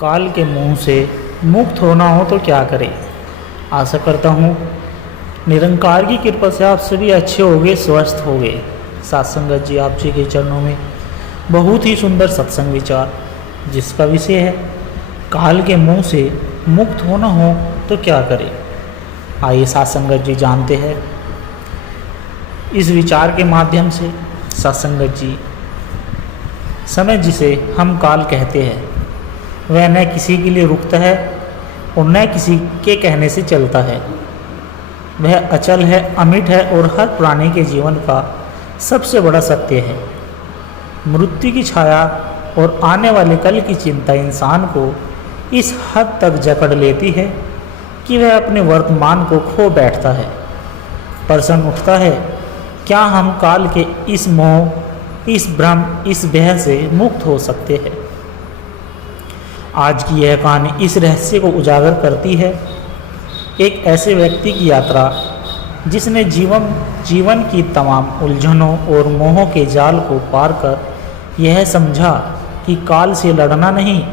काल के मुंह से मुक्त होना हो तो क्या करें। आशा करता हूँ निरंकार की कृपा से आप सभी अच्छे होंगे, स्वस्थ होंगे। सत्संगत जी आप जी के चरणों में बहुत ही सुंदर सत्संग विचार, जिसका विषय है काल के मुंह से मुक्त होना हो तो क्या करें। आइए सत्संगत जी जानते हैं इस विचार के माध्यम से। सत्संगत जी, समय जिसे हम काल कहते हैं वह न किसी के लिए रुकता है और न किसी के कहने से चलता है। वह अचल है, अमिट है और हर प्राणी के जीवन का सबसे बड़ा सत्य है। मृत्यु की छाया और आने वाले कल की चिंता इंसान को इस हद तक जकड़ लेती है कि वह अपने वर्तमान को खो बैठता है। प्रश्न उठता है, क्या हम काल के इस मोह, इस भ्रम, इस भय से मुक्त हो सकते हैं। आज की यह कहानी इस रहस्य को उजागर करती है। एक ऐसे व्यक्ति की यात्रा जिसने जीवन की तमाम उलझनों और मोहों के जाल को पार कर यह समझा कि काल से लड़ना नहीं,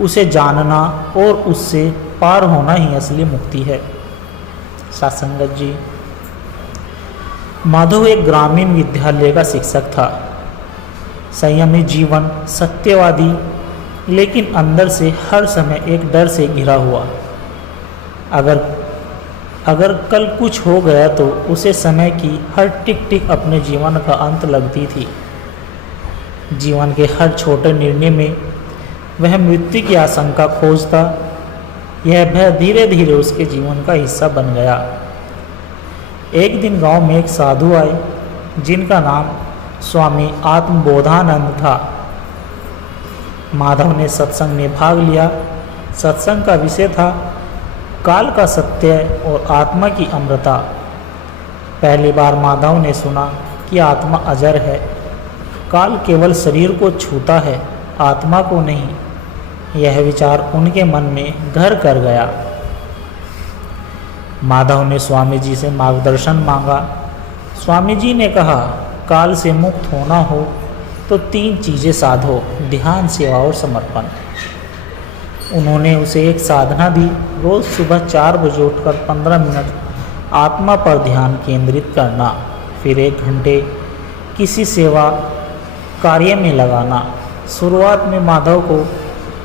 उसे जानना और उससे पार होना ही असली मुक्ति है। सत्संगत जी, माधव एक ग्रामीण विद्यालय का शिक्षक था। संयमी जीवन, सत्यवादी, लेकिन अंदर से हर समय एक डर से घिरा हुआ। अगर कल कुछ हो गया तो उसे समय की हर टिक टिक अपने जीवन का अंत लगती थी। जीवन के हर छोटे निर्णय में वह मृत्यु की आशंका खोजता। यह भय धीरे धीरे उसके जीवन का हिस्सा बन गया। एक दिन गांव में एक साधु आए जिनका नाम स्वामी आत्मबोधानंद था। माधव ने सत्संग में भाग लिया। सत्संग का विषय था काल का सत्य और आत्मा की अमरता। पहली बार माधव ने सुना कि आत्मा अजर है। काल केवल शरीर को छूता है, आत्मा को नहीं। यह विचार उनके मन में घर कर गया। माधव ने स्वामी जी से मार्गदर्शन मांगा। स्वामी जी ने कहा, काल से मुक्त होना हो तो 3 चीज़ें साधो: ध्यान, सेवा और समर्पण। उन्होंने उसे एक साधना दी। रोज़ सुबह 4 बजे उठकर 15 मिनट आत्मा पर ध्यान केंद्रित करना, फिर 1 घंटे किसी सेवा कार्य में लगाना। शुरुआत में माधव को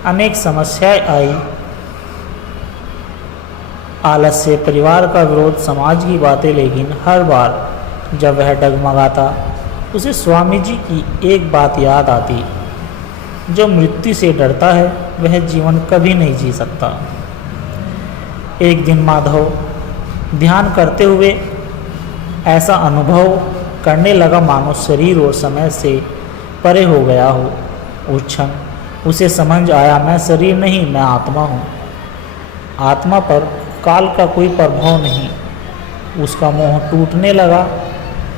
अनेक समस्याएं आई। आलस्य, परिवार का विरोध, समाज की बातें, लेकिन हर बार जब वह डगमगाता उसे स्वामी जी की एक बात याद आती, जो मृत्यु से डरता है वह जीवन कभी नहीं जी सकता। एक दिन माधव ध्यान करते हुए ऐसा अनुभव करने लगा मानो शरीर और समय से परे हो गया हो। उस क्षण उसे समझ आया, मैं शरीर नहीं, मैं आत्मा हूँ। आत्मा पर काल का कोई प्रभाव नहीं। उसका मोह टूटने लगा।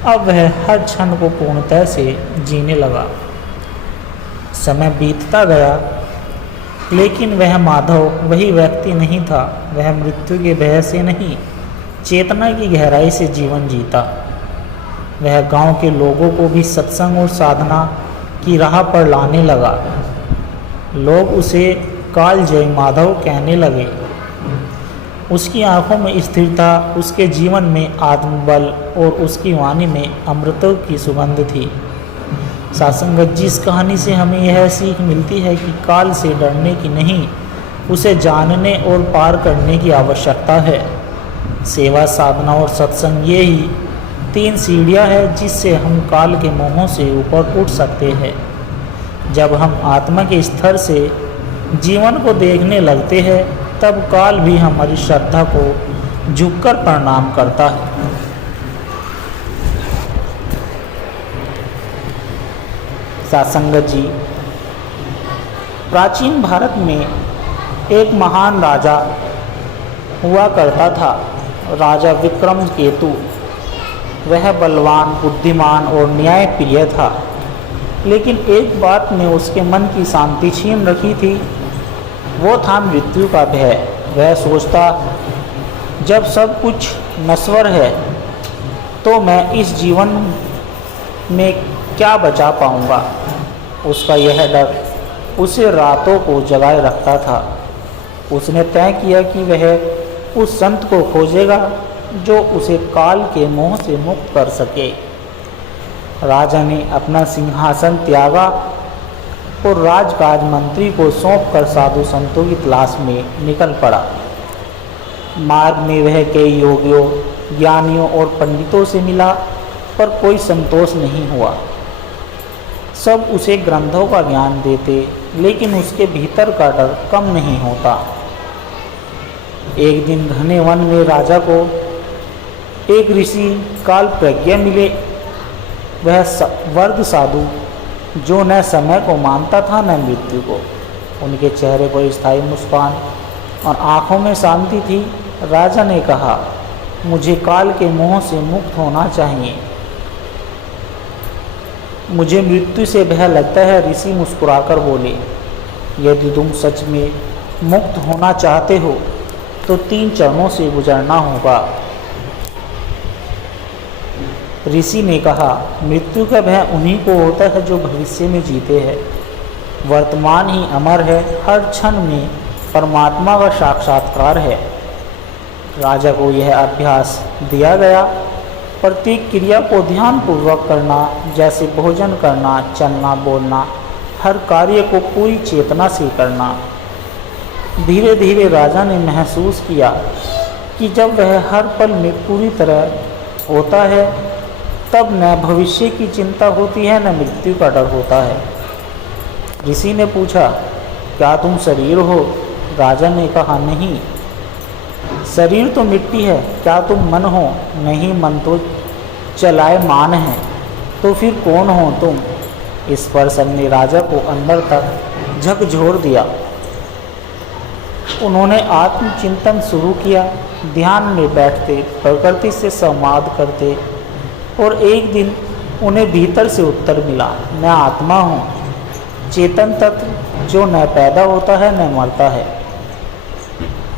अब वह हर क्षण को पूर्णतः से जीने लगा। समय बीतता गया, लेकिन वह माधव वही व्यक्ति नहीं था। वह मृत्यु के भय से नहीं, चेतना की गहराई से जीवन जीता। वह गांव के लोगों को भी सत्संग और साधना की राह पर लाने लगा। लोग उसे काल जय माधव कहने लगे। उसकी आंखों में स्थिरता, उसके जीवन में आत्मबल और उसकी वाणी में अमृतों की सुगंध थी। सत्संगत जी, इस कहानी से हमें यह सीख मिलती है कि काल से डरने की नहीं, उसे जानने और पार करने की आवश्यकता है। सेवा, साधना और सत्संग, ये ही 3 सीढ़ियाँ हैं जिससे हम काल के मोहों से ऊपर उठ सकते हैं। जब हम आत्मा के स्तर से जीवन को देखने लगते हैं तब काल भी हमारी श्रद्धा को झुककर प्रणाम करता है। सत्संगत जी, प्राचीन भारत में एक महान राजा हुआ करता था, राजा विक्रमकेतु। वह बलवान, बुद्धिमान और न्यायप्रिय था, लेकिन एक बात ने उसके मन की शांति छीन रखी थी। वो था मृत्यु का भय। वह सोचता, जब सब कुछ नश्वर है तो मैं इस जीवन में क्या बचा पाऊंगा। उसका यह डर उसे रातों को जगाए रखता था। उसने तय किया कि वह उस संत को खोजेगा जो उसे काल के मोह से मुक्त कर सके। राजा ने अपना सिंहासन त्यागा और राजकाज मंत्री को सौंपकर साधु संतों की तलाश में निकल पड़ा। मार्ग में वह कई योगियों, ज्ञानियों और पंडितों से मिला, पर कोई संतोष नहीं हुआ। सब उसे ग्रंथों का ज्ञान देते, लेकिन उसके भीतर का डर कम नहीं होता। एक दिन घने वन में राजा को एक ऋषि काल प्रज्ञा मिले। वह वर्द साधु, जो न समय को मानता था न मृत्यु को। उनके चेहरे पर स्थायी मुस्कान और आंखों में शांति थी। राजा ने कहा, मुझे काल के मोह से मुक्त होना चाहिए, मुझे मृत्यु से भय लगता है। ऋषि मुस्कुराकर बोले, यदि तुम सच में मुक्त होना चाहते हो तो 3 चरणों से गुजरना होगा। ऋषि ने कहा, मृत्यु का भय उन्हीं को होता है जो भविष्य में जीते हैं। वर्तमान ही अमर है, हर क्षण में परमात्मा का साक्षात्कार है। राजा को यह अभ्यास दिया गया। प्रत्येक क्रिया को ध्यानपूर्वक करना, जैसे भोजन करना, चलना, बोलना, हर कार्य को पूरी चेतना से करना। धीरे धीरे राजा ने महसूस किया कि जब वह हर पल में पूरी तरह होता है, तब न भविष्य की चिंता होती है न मृत्यु का डर होता है। ऋषि ने पूछा, क्या तुम शरीर हो? राजा ने कहा, नहीं, शरीर तो मिट्टी है। क्या तुम मन हो? नहीं, मन तो चलायमान है। तो फिर कौन हो तुम? इस पर सबने राजा को अंदर तक झकझोर दिया। उन्होंने आत्मचिंतन शुरू किया, ध्यान में बैठते, प्रकृति से संवाद करते, और एक दिन उन्हें भीतर से उत्तर मिला, मैं आत्मा हूँ, चेतन तत्व जो न पैदा होता है न मरता है।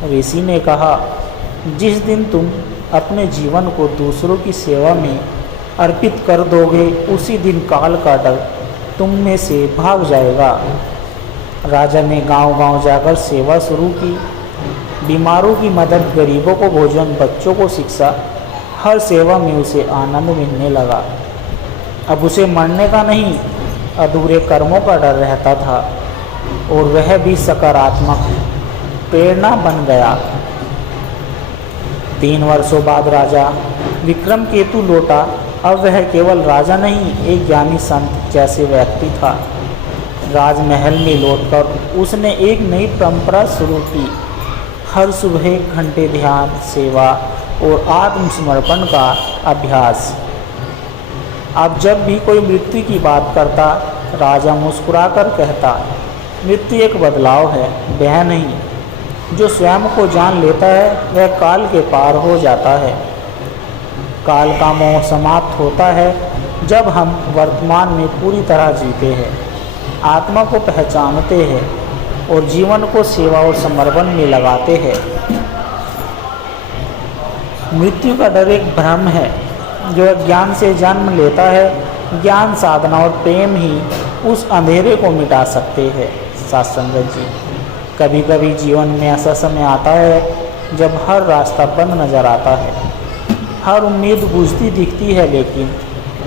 ऋषि ने कहा, जिस दिन तुम अपने जीवन को दूसरों की सेवा में अर्पित कर दोगे, उसी दिन काल का डर तुम में से भाग जाएगा। राजा ने गांव-गांव जाकर सेवा शुरू की। बीमारों की मदद, गरीबों को भोजन, बच्चों को शिक्षा, हर सेवा में उसे आनंद मिलने लगा। अब उसे मरने का नहीं, अधूरे कर्मों का डर रहता था, और वह भी सकारात्मक प्रेरणा बन गया। 3 वर्षों बाद राजा विक्रमकेतु लौटा। अब वह केवल राजा नहीं, एक ज्ञानी संत जैसे व्यक्ति था। राजमहल में लौटकर उसने एक नई परंपरा शुरू की। हर सुबह 1 घंटे ध्यान, सेवा और आत्मसमर्पण का अभ्यास। अब जब भी कोई मृत्यु की बात करता, राजा मुस्कुराकर कहता, मृत्यु एक बदलाव है, वह नहीं। जो स्वयं को जान लेता है वह काल के पार हो जाता है। काल का मोह समाप्त होता है जब हम वर्तमान में पूरी तरह जीते हैं, आत्मा को पहचानते हैं और जीवन को सेवा और समर्पण में लगाते हैं। मृत्यु का डर एक भ्रम है जो अज्ञान से जन्म लेता है। ज्ञान, साधना और प्रेम ही उस अंधेरे को मिटा सकते हैं। साथ संगत जी, कभी कभी जीवन में ऐसा समय आता है जब हर रास्ता बंद नज़र आता है, हर उम्मीद बुझती दिखती है, लेकिन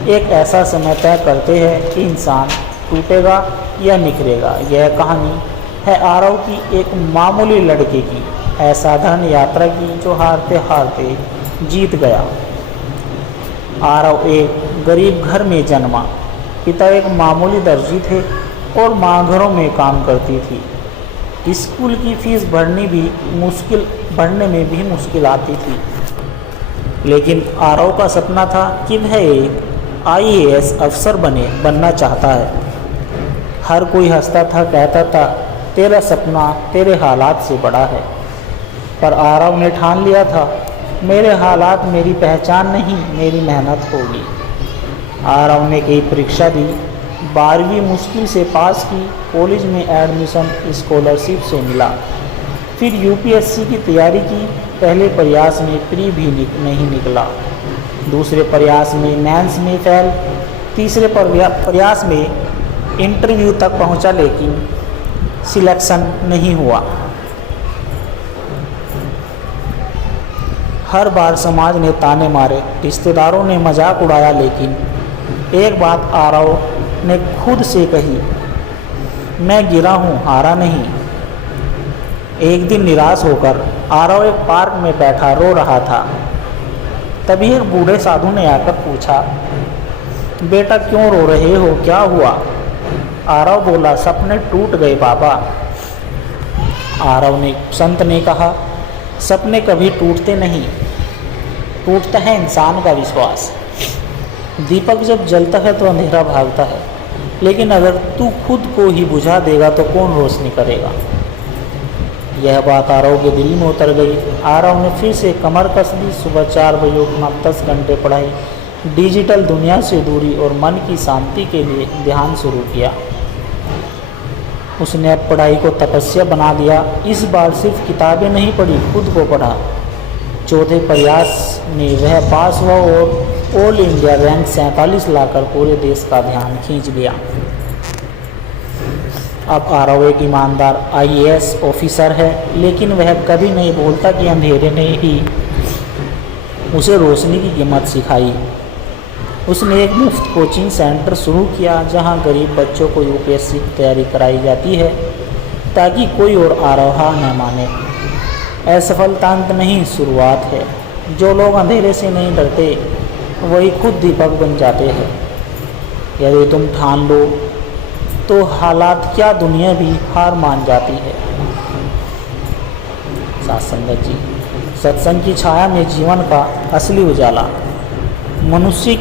एक ऐसा समय तय करते हैं कि इंसान टूटेगा या निखरेगा। यह कहानी है आरव की एक मामूली लड़के की, असाधारण यात्रा की, जो हारते हारते जीत गया। आरव एक गरीब घर में जन्मा। पिता एक मामूली दर्जी थे और माँ घरों में काम करती थी। स्कूल की फीस भरने में भी मुश्किल आती थी, लेकिन आरव का सपना था कि वह एक IAS अफसर बनना चाहता है। हर कोई हंसता था, कहता था, तेरा सपना तेरे हालात से बड़ा है। पर आरव ने ठान लिया था, मेरे हालात मेरी पहचान नहीं, मेरी मेहनत होगी। आरव ने कई परीक्षा दी, 12वीं मुश्किल से पास की, कॉलेज में एडमिशन स्कॉलरशिप से मिला। फिर UPSC की तैयारी की। पहले प्रयास में प्री भी नहीं निकला, दूसरे प्रयास में मेंस में फेल, तीसरे प्रयास में इंटरव्यू तक पहुंचा, लेकिन सिलेक्शन नहीं हुआ। हर बार समाज ने ताने मारे, रिश्तेदारों ने मजाक उड़ाया, लेकिन एक बात आरव ने खुद से कही, मैं गिरा हूँ, हारा नहीं। एक दिन निराश होकर आरव एक पार्क में बैठा रो रहा था। तभी एक बूढ़े साधु ने आकर पूछा, बेटा क्यों रो रहे हो, क्या हुआ? आरव बोला, सपने टूट गए बाबा। संत ने कहा, सपने कभी टूटते नहीं, टूटता है इंसान का विश्वास। दीपक जब जलता है तो अंधेरा भागता है, लेकिन अगर तू खुद को ही बुझा देगा तो कौन रोशनी करेगा। यह बात आरव के दिल में उतर गई। आरव ने फिर से कमर कस ली। सुबह 4 बजे उठना, 10 घंटे पढ़ाई, डिजिटल दुनिया से दूरी और मन की शांति के लिए ध्यान शुरू किया। उसने अब पढ़ाई को तपस्या बना दिया। इस बार सिर्फ किताबें नहीं पढ़ी, खुद को पढ़ा। चौथे प्रयास में वह पास हुआ और ऑल इंडिया रैंक 47 लाकर पूरे देश का ध्यान खींच लिया। अब आरव एक ईमानदार IAS ऑफिसर है, लेकिन वह कभी नहीं बोलता कि अंधेरे ने ही उसे रोशनी की कीमत सिखाई। उसने एक मुफ्त कोचिंग सेंटर शुरू किया, जहां गरीब बच्चों को UPSC की तैयारी कराई जाती है, ताकि कोई और आरव हार न माने। असफलता अंत नहीं, शुरुआत है। जो लोग अंधेरे से नहीं डरते वही खुद दीपक बन जाते हैं। यदि तुम ठान लो तो हालात क्या, दुनिया भी हार मान जाती है। साथ संगत जी, सत्संग की छाया में जीवन का असली उजाला। मनुष्य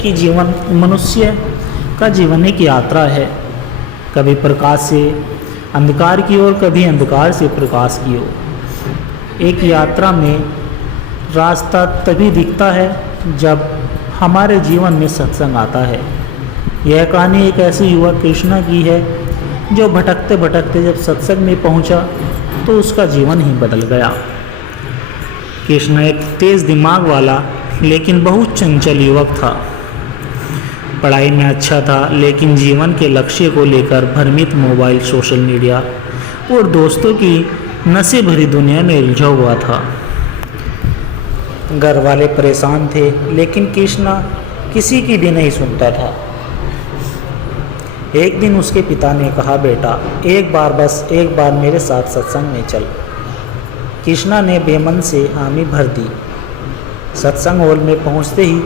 का जीवन एक यात्रा है, कभी प्रकाश से अंधकार की ओर, कभी अंधकार से प्रकाश की ओर। एक यात्रा में रास्ता तभी दिखता है जब हमारे जीवन में सत्संग आता है। यह कहानी एक ऐसे युवक कृष्णा की है जो भटकते भटकते जब सत्संग में पहुंचा तो उसका जीवन ही बदल गया। कृष्णा एक तेज़ दिमाग वाला लेकिन बहुत चंचल युवक था। पढ़ाई में अच्छा था, लेकिन जीवन के लक्ष्य को लेकर भ्रमित, मोबाइल, सोशल मीडिया और दोस्तों की नशे भरी दुनिया में उलझा हुआ था। घर वाले परेशान थे, लेकिन कृष्णा किसी की भी नहीं सुनता था। एक दिन उसके पिता ने कहा, बेटा बस एक बार मेरे साथ सत्संग में चल। कृष्णा ने बेमन से हामी भर दी। सत्संग हॉल में पहुंचते ही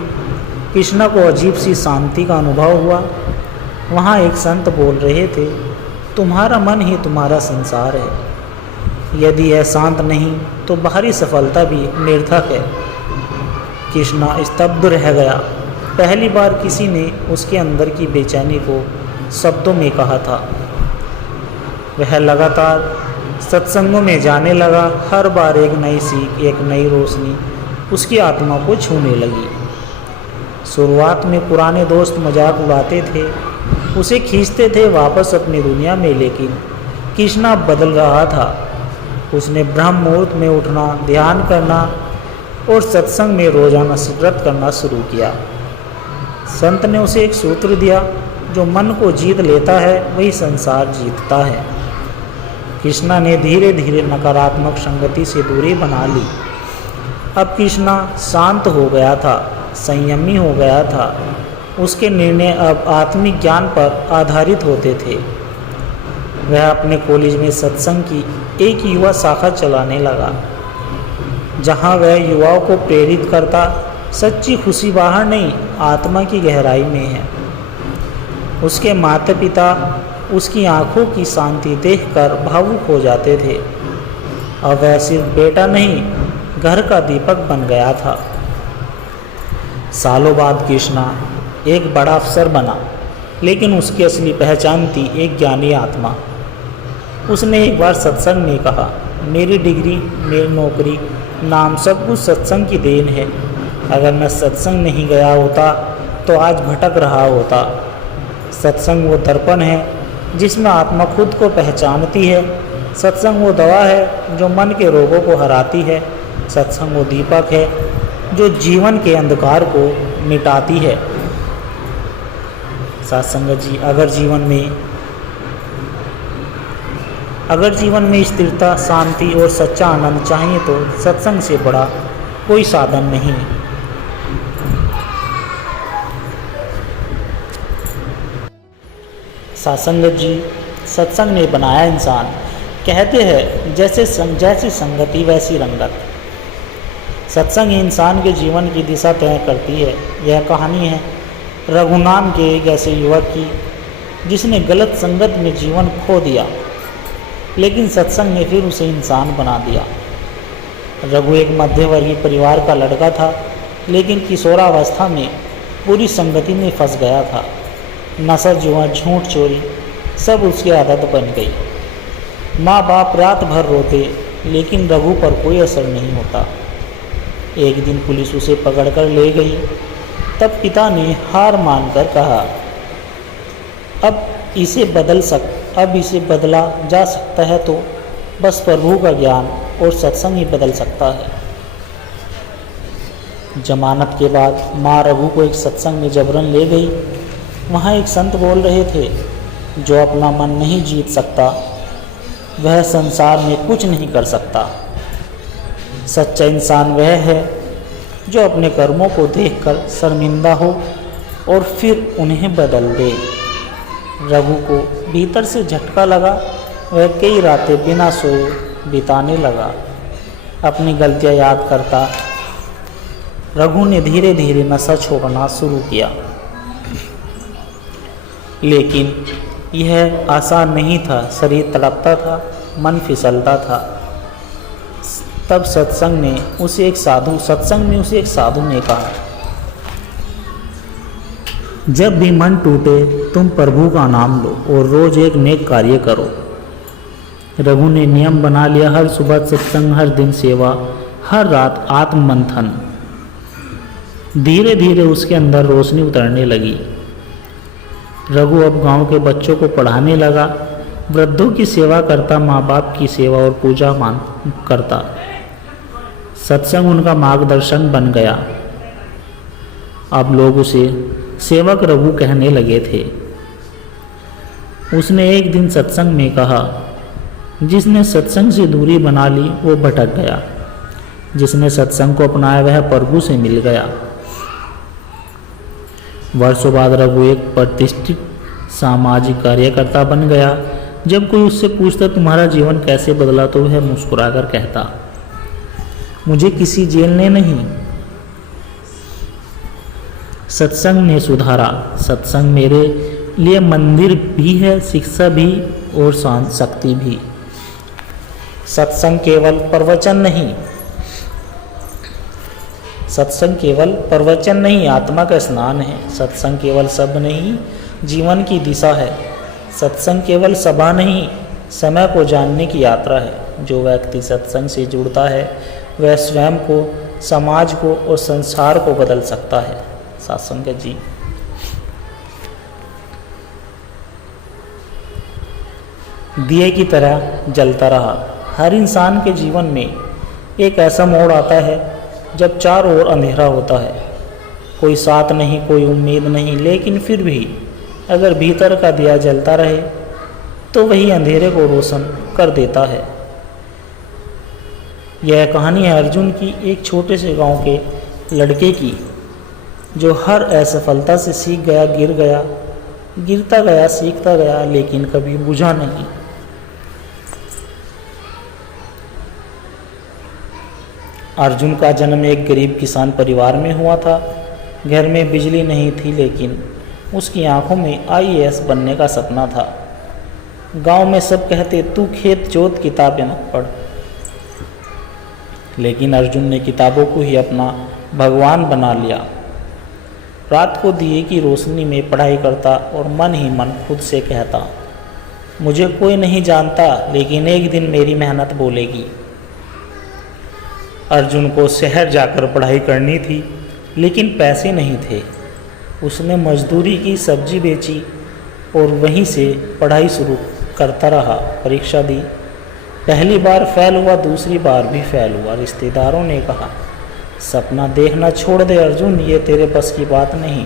कृष्णा को अजीब सी शांति का अनुभव हुआ। वहाँ एक संत बोल रहे थे, तुम्हारा मन ही तुम्हारा संसार है। यदि यह शांत नहीं तो बाहरी सफलता भी निर्थक है। कृष्णा स्तब्ध रह गया। पहली बार किसी ने उसके अंदर की बेचैनी को शब्दों में कहा था। वह लगातार सत्संगों में जाने लगा। हर बार एक नई सीख, एक नई रोशनी उसकी आत्मा को छूने लगी। शुरुआत में पुराने दोस्त मजाक उड़ाते थे, उसे खींचते थे वापस अपनी दुनिया में, लेकिन कृष्णा बदल रहा था। उसने ब्रह्म मुहूर्त में उठना, ध्यान करना और सत्संग में रोजाना व्रत करना शुरू किया। संत ने उसे एक सूत्र दिया, जो मन को जीत लेता है वही संसार जीतता है। कृष्णा ने धीरे धीरे नकारात्मक संगति से दूरी बना ली। अब कृष्णा शांत हो गया था, संयमी हो गया था। उसके निर्णय अब आत्मिक ज्ञान पर आधारित होते थे। वह अपने कॉलेज में सत्संग की एक युवा शाखा चलाने लगा, जहां वह युवाओं को प्रेरित करता। सच्ची खुशी बाहर नहीं, आत्मा की गहराई में है। उसके माता पिता उसकी आंखों की शांति देखकर भावुक हो जाते थे। अब वह सिर्फ बेटा नहीं, घर का दीपक बन गया था। सालों बाद कृष्णा एक बड़ा अफसर बना, लेकिन उसकी असली पहचान थी एक ज्ञानी आत्मा। उसने एक बार सत्संग में कहा, मेरी डिग्री, मेरी नौकरी, नाम सब कुछ सत्संग की देन है। अगर मैं सत्संग नहीं गया होता तो आज भटक रहा होता। सत्संग वो दर्पण है जिसमें आत्मा खुद को पहचानती है। सत्संग वो दवा है जो मन के रोगों को हराती है। सत्संग वो दीपक है जो जीवन के अंधकार को मिटाती है। सत्संग जी, अगर जीवन में अगर जीवन में स्थिरता, शांति और सच्चा आनंद चाहिए तो सत्संग से बड़ा कोई साधन नहीं। सासंगत जी, सत्संग ने बनाया इंसान। कहते हैं जैसे संगति वैसी रंगत। सत्संग इंसान के जीवन की दिशा तय करती है। यह कहानी है रघु नाम के एक ऐसे युवक की जिसने गलत संगत में जीवन खो दिया, लेकिन सत्संग ने फिर उसे इंसान बना दिया। रघु एक मध्यवर्गीय परिवार का लड़का था, लेकिन किशोरावस्था में बुरी संगति में फंस गया था। नशा, जुआ, झूठ, चोरी सब उसकी आदत बन गई। माँ बाप रात भर रोते, लेकिन रघु पर कोई असर नहीं होता। एक दिन पुलिस उसे पकड़कर ले गई। तब पिता ने हार मानकर कहा, अब इसे बदला जा सकता है तो बस प्रभु का ज्ञान और सत्संग ही बदल सकता है। जमानत के बाद माँ रघु को एक सत्संग में जबरन ले गई। वहाँ एक संत बोल रहे थे, जो अपना मन नहीं जीत सकता वह संसार में कुछ नहीं कर सकता। सच्चा इंसान वह है जो अपने कर्मों को देखकर शर्मिंदा हो और फिर उन्हें बदल दे। रघु को भीतर से झटका लगा। वह कई रातें बिना सोए बिताने लगा। अपनी गलतियां याद करता रघु ने धीरे धीरे नशा छोड़ना शुरू किया, लेकिन यह आसान नहीं था। शरीर तड़पता था, मन फिसलता था। तब सत्संग में उसे एक साधु ने कहा, जब भी मन टूटे तुम प्रभु का नाम लो और रोज एक नेक कार्य करो। रघु ने नियम बना लिया, हर सुबह सत्संग, हर दिन सेवा, हर रात आत्म मंथन। धीरे धीरे उसके अंदर रोशनी उतरने लगी। रघु अब गांव के बच्चों को पढ़ाने लगा, वृद्धों की सेवा करता, माँ बाप की सेवा और पूजा करता। सत्संग उनका मार्गदर्शन बन गया। अब लोग उसे सेवक रघु कहने लगे थे। उसने एक दिन सत्संग में कहा, जिसने सत्संग से दूरी बना ली वो भटक गया, जिसने सत्संग को अपनाया वह प्रभु से मिल गया। वर्षों बाद रघु एक प्रतिष्ठित सामाजिक कार्यकर्ता बन गया। जब कोई उससे पूछता तुम्हारा जीवन कैसे बदला, तो वह मुस्कुराकर कहता, मुझे किसी जेल ने नहीं, सत्संग ने सुधारा। सत्संग मेरे लिए मंदिर भी है, शिक्षा भी और शक्ति भी। सत्संग केवल प्रवचन नहीं, आत्मा का स्नान है। सत्संग केवल शब्द नहीं, जीवन की दिशा है। सत्संग केवल सभा नहीं, समय को जानने की यात्रा है। जो व्यक्ति सत्संग से जुड़ता है वह स्वयं को, समाज को और संसार को बदल सकता है। सासंगत जी, दिए की तरह जलता रहा। हर इंसान के जीवन में एक ऐसा मोड़ आता है जब चारों ओर अंधेरा होता है। कोई साथ नहीं, कोई उम्मीद नहीं, लेकिन फिर भी अगर भीतर का दिया जलता रहे तो वही अंधेरे को रोशन कर देता है। यह कहानी है अर्जुन की, एक छोटे से गांव के लड़के की, जो हर असफलता से सीख गया, गिरता गया, सीखता गया, लेकिन कभी बुझा नहीं। अर्जुन का जन्म एक गरीब किसान परिवार में हुआ था। घर में बिजली नहीं थी, लेकिन उसकी आंखों में IAS बनने का सपना था। गांव में सब कहते तू खेत जोत, किताबें मत पढ़, लेकिन अर्जुन ने किताबों को ही अपना भगवान बना लिया। रात को दिए की रोशनी में पढ़ाई करता और मन ही मन खुद से कहता, मुझे कोई नहीं जानता, लेकिन एक दिन मेरी मेहनत बोलेगी। अर्जुन को शहर जाकर पढ़ाई करनी थी, लेकिन पैसे नहीं थे। उसने मजदूरी की, सब्जी बेची और वहीं से पढ़ाई शुरू करता रहा। परीक्षा दी, पहली बार फेल हुआ, दूसरी बार भी फेल हुआ। रिश्तेदारों ने कहा, सपना देखना छोड़ दे अर्जुन, ये तेरे बस की बात नहीं।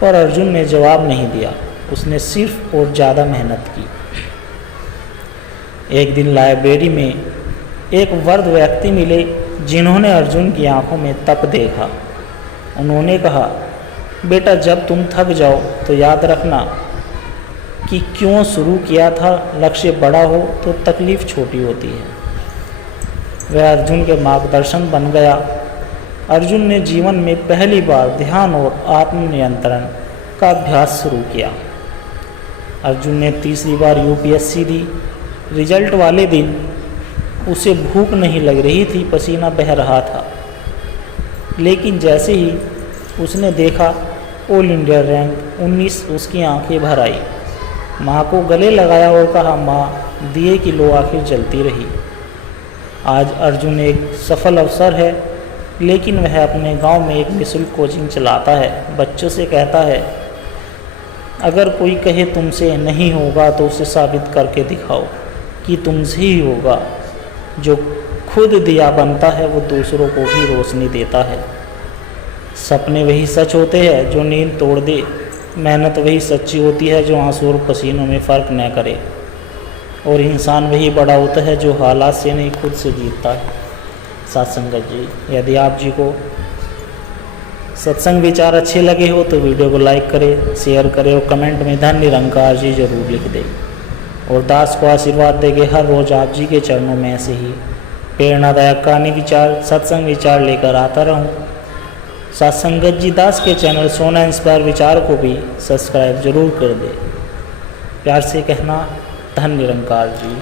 पर अर्जुन ने जवाब नहीं दिया। उसने सिर्फ और ज़्यादा मेहनत की। एक दिन लाइब्रेरी में एक वृद्ध व्यक्ति मिले जिन्होंने अर्जुन की आंखों में तप देखा। उन्होंने कहा, बेटा जब तुम थक जाओ तो याद रखना कि क्यों शुरू किया था। लक्ष्य बड़ा हो तो तकलीफ़ छोटी होती है। वह अर्जुन के मार्गदर्शन बन गया। अर्जुन ने जीवन में पहली बार ध्यान और आत्मनियंत्रण का अभ्यास शुरू किया। अर्जुन ने तीसरी बार यूपीएससी दी। रिजल्ट वाले दिन उसे भूख नहीं लग रही थी, पसीना बह रहा था। लेकिन जैसे ही उसने देखा ऑल इंडिया रैंक 19, उसकी आंखें भर आई। माँ को गले लगाया और कहा, माँ दिए की लो आखिर जलती रही। आज अर्जुन एक सफल अफसर है, लेकिन वह अपने गांव में एक निःशुल्क कोचिंग चलाता है। बच्चों से कहता है, अगर कोई कहे तुमसे नहीं होगा तो उसे साबित करके दिखाओ कि तुमसे ही होगा। जो खुद दिया बनता है वो दूसरों को भी रोशनी देता है। सपने वही सच होते हैं जो नींद तोड़ दे। मेहनत वही सच्ची होती है जो आंसू और पसीनों में फ़र्क न करे। और इंसान वही बड़ा होता है जो हालात से नहीं खुद से जीतता है। सत्संगत जी, यदि आप जी को सत्संग विचार अच्छे लगे हो तो वीडियो को लाइक करें, शेयर करें और कमेंट में धन निरंकार जी जरूर लिख दें। और दास को आशीर्वाद देंगे हर रोज़ आप जी के चरणों में ऐसे ही प्रेरणादायक कहानी विचार, सत्संग विचार लेकर आता रहूं। सत्संगत जी दास के चैनल सोना इंस्पायर विचार को भी सब्सक्राइब जरूर कर दें। प्यार से कहना, धन निरंकार जी।